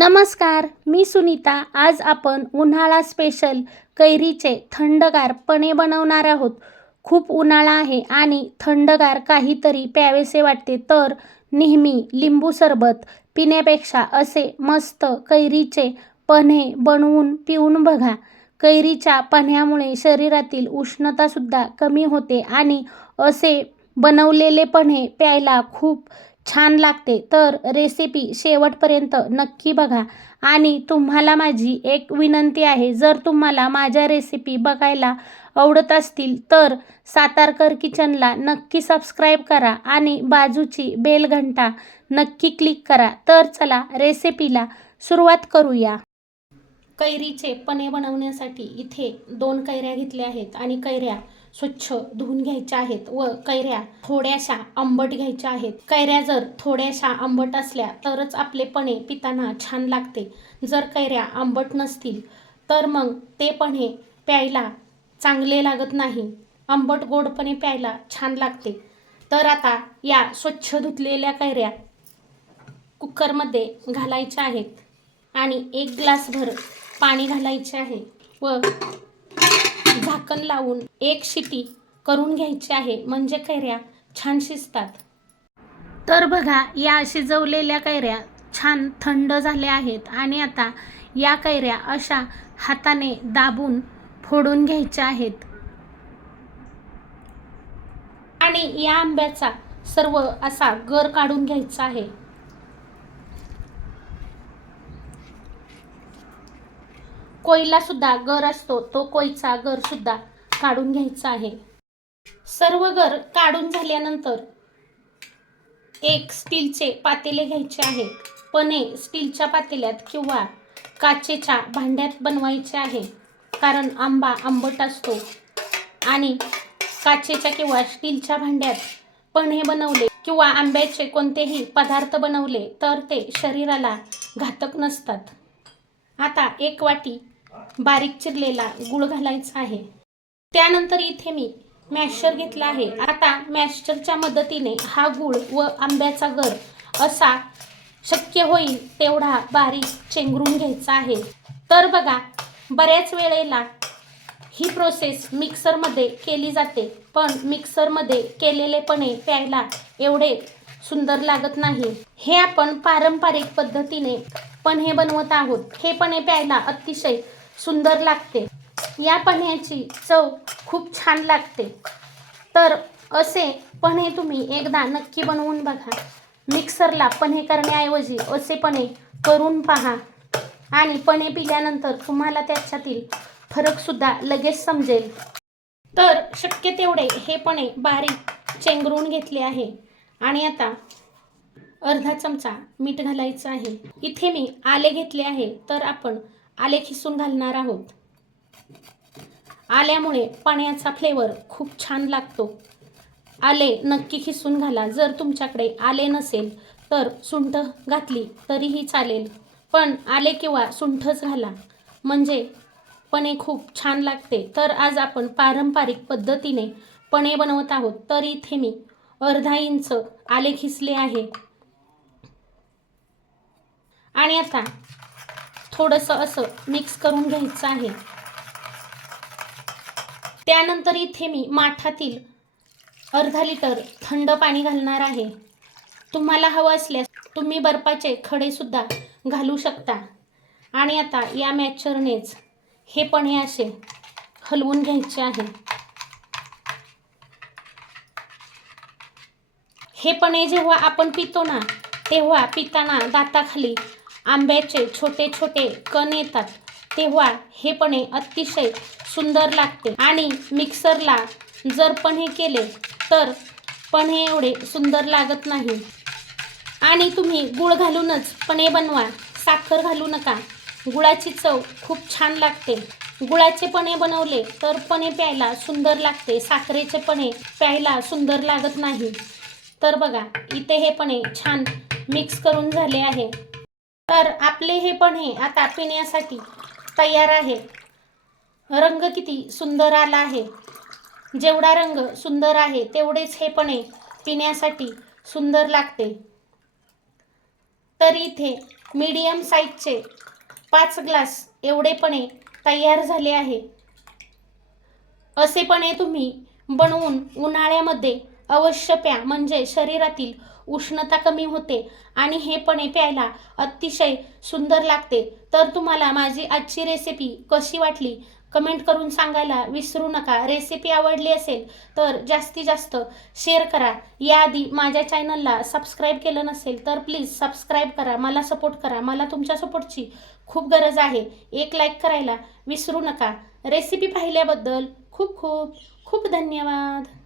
नमस्कार मी सुनीता. आज आपण उन्हाळा स्पेशल कैरीचे थंडगार पणे बनवणार आहोत. खूप उन्हाळा आहे आणि थंडगार काहीतरी प्यावेसे वाटते तर नेहमी लिंबू सरबत पिण्यापेक्षा असे मस्त कैरीचे पन्हे बनवून पिऊन बघा. कैरीच्या पन्ह्यामुळे शरीरातील उष्णतासुद्धा कमी होते आणि असे बनवलेले पन्हे प्यायला खूप छान लागते. तर रेसिपी शेवटपर्यंत नक्की बघा. आणि तुम्हाला माझी एक विनंती आहे जर तुम्हाला माझ्या रेसिपी बघायला आवडत असतील तर सातारकर किचनला नक्की सबस्क्राईब करा आणि बाजूची बेल घंटा नक्की क्लिक करा. तर चला रेसिपीला सुरुवात करूया. कैरीचे पणे बनवण्यासाठी इथे दोन कैऱ्या घेतल्या आहेत आणि कैऱ्या स्वच्छ धुवून घ्यायच्या आहेत व कैऱ्या थोड्याशा आंबट घ्यायच्या आहेत. कैऱ्या जर थोड्याशा आंबट असल्या तरच आपले पणे पिताना छान लागते. जर कैऱ्या आंबट नसतील तर मग ते पणे प्यायला चांगले लागत नाही. आंबट गोडपणे प्यायला छान लागते. तर आता या स्वच्छ धुतलेल्या कैऱ्या कुकरमध्ये घालायच्या आहेत आणि एक ग्लासभर पाणी घालायचे आहे व झाकण लावून एक शिटी करून घ्यायची आहे. म्हणजे कैऱ्या छान शिजतात. तर बघा या शिजवलेल्या कैऱ्या छान थंड झाल्या आहेत आणि आता या कैऱ्या अशा हाताने दाबून फोडून घ्यायच्या आहेत. आणि या आंब्याचा सर्व असा गर काढून घ्यायचा आहे. कोयला सुद्धा गर असतो तो कोयचा गर सुद्धा काढून घ्यायचा आहे. सर्व गर काढून झाल्यानंतर एक स्टीलचे पातेले घ्यायचे आहे. पणे स्टीलच्या पातेल्यात किंवा काचेच्या भांड्यात बनवायचे आहे. कारण आंबा आंबट असतो. आणि काचेच्या किंवा स्टीलच्या भांड्यात पणे बनवले किंवा आंब्याचे कोणतेही पदार्थ बनवले तर ते शरीराला घातक नसतात. आता एक वाटी बारीक चिरलेला गुळ घालायचा आहे. त्यानंतर इथे मी मॅशर घेतला आहे. आता मॅशरच्या मदतीने हा गुळ व आंब्याचा गर असा शक्य होईल तेवढा बारीक चेंगरून घ्यायचा आहे. तर बघा बऱ्याच वेळेला ही प्रोसेस मिक्सरमध्ये केली जाते. पण मिक्सरमध्ये केलेले पणे प्यायला एवढे सुंदर लागत नाही. हे आपण पारंपरिक पद्धतीने पण हे बनवत आहोत. हे पणे प्यायला अतिशय सुंदर लागते. या पन्ह्याची चव खूप छान लागते. तर असे पन्हे तुम्ही एकदा नक्की बनवून बघा. मिक्सरला पन्हे करण्याऐवजी असे पणे करून पहा. आणि पणे पिल्यानंतर तुम्हाला त्याच्यातील फरकसुद्धा लगेच समजेल. तर शक्य तेवढे हे पणे बारीक चेंगरून घेतले आहे. आणि आता अर्धा चमचा मीठ घालायचं आहे. इथे मी आले घेतले आहे. तर आपण आले खिसून घालणार आहोत. आल्यामुळे पाण्याचा फ्लेवर खूप छान लागतो. आले नक्की खिसून घाला. जर तुमच्याकडे आले नसेल तर सुंठ घातली तरीही चालेल. पण आले किंवा सुंठच घाला. म्हणजे पणे खूप छान लागते. तर आज आपण पारंपरिक पद्धतीने पणे बनवत आहोत. तर इथे मी अर्धा इंच आले खिसले आहे. आणि आता थोडंसं असं मिक्स करून घ्यायचं आहे. त्यानंतर इथे मी माठातील अर्धा लिटर थंड पाणी घालणार आहे. तुम्हाला हवं असल्यास तुम्ही बर्फाचे खडेसुद्धा घालू शकता. आणि आता या मॅचरनेच हे पण हे असे हलवून घ्यायचे आहे. हे पणे जेव्हा आपण पितो ना तेव्हा पिताना दाताखाली आंब्याचे छोटे छोटे कण येतात. तेव्हा हे पणे अतिशय सुंदर लागते. आणि मिक्सरला जर पण हे केले तर पण हे एवढे सुंदर लागत नाही. आणि तुम्ही गुळ घालूनच पणे बनवा. साखर घालू नका. गुळाची चव खूप छान लागते. गुळाचे पणे बनवले तर पणे प्यायला सुंदर लागते. साखरेचे पणे प्यायला सुंदर लागत नाही. तर बघा इथे हे पणे छान मिक्स करून झाले आहे. तर आपले हे पणे आता पिण्यासाठी तयार आहे. रंग किती सुंदर आला आहे. जेवढा रंग सुंदर आहे तेवढेच हे पणे पिण्यासाठी सुंदर लागते. तर इथे मीडियम साईजचे पाच ग्लास एवढे पणे तयार झाले आहे. असे पणे तुम्ही बनवून उन्हाळ्यामध्ये अवश्य प्या. म्हणजे शरीरातील उष्णता कमी होते आणि हे पणे प्यायला अतिशय सुंदर लागते. तर तुम्हाला माझी आजची रेसिपी कशी वाटली? कमेंट करून सांगायला विसरू नका. रेसिपी आवडली असेल तर जास्तीत जास्त शेअर करा. याआधी माझ्या चॅनलला सबस्क्राईब केलं नसेल तर प्लीज सबस्क्राईब करा. मला सपोर्ट करा. मला तुमच्या सपोर्टची खूप गरज आहे. एक लाईक करायला विसरू नका. रेसिपी पाहिल्याबद्दल खूप खूप खूप धन्यवाद.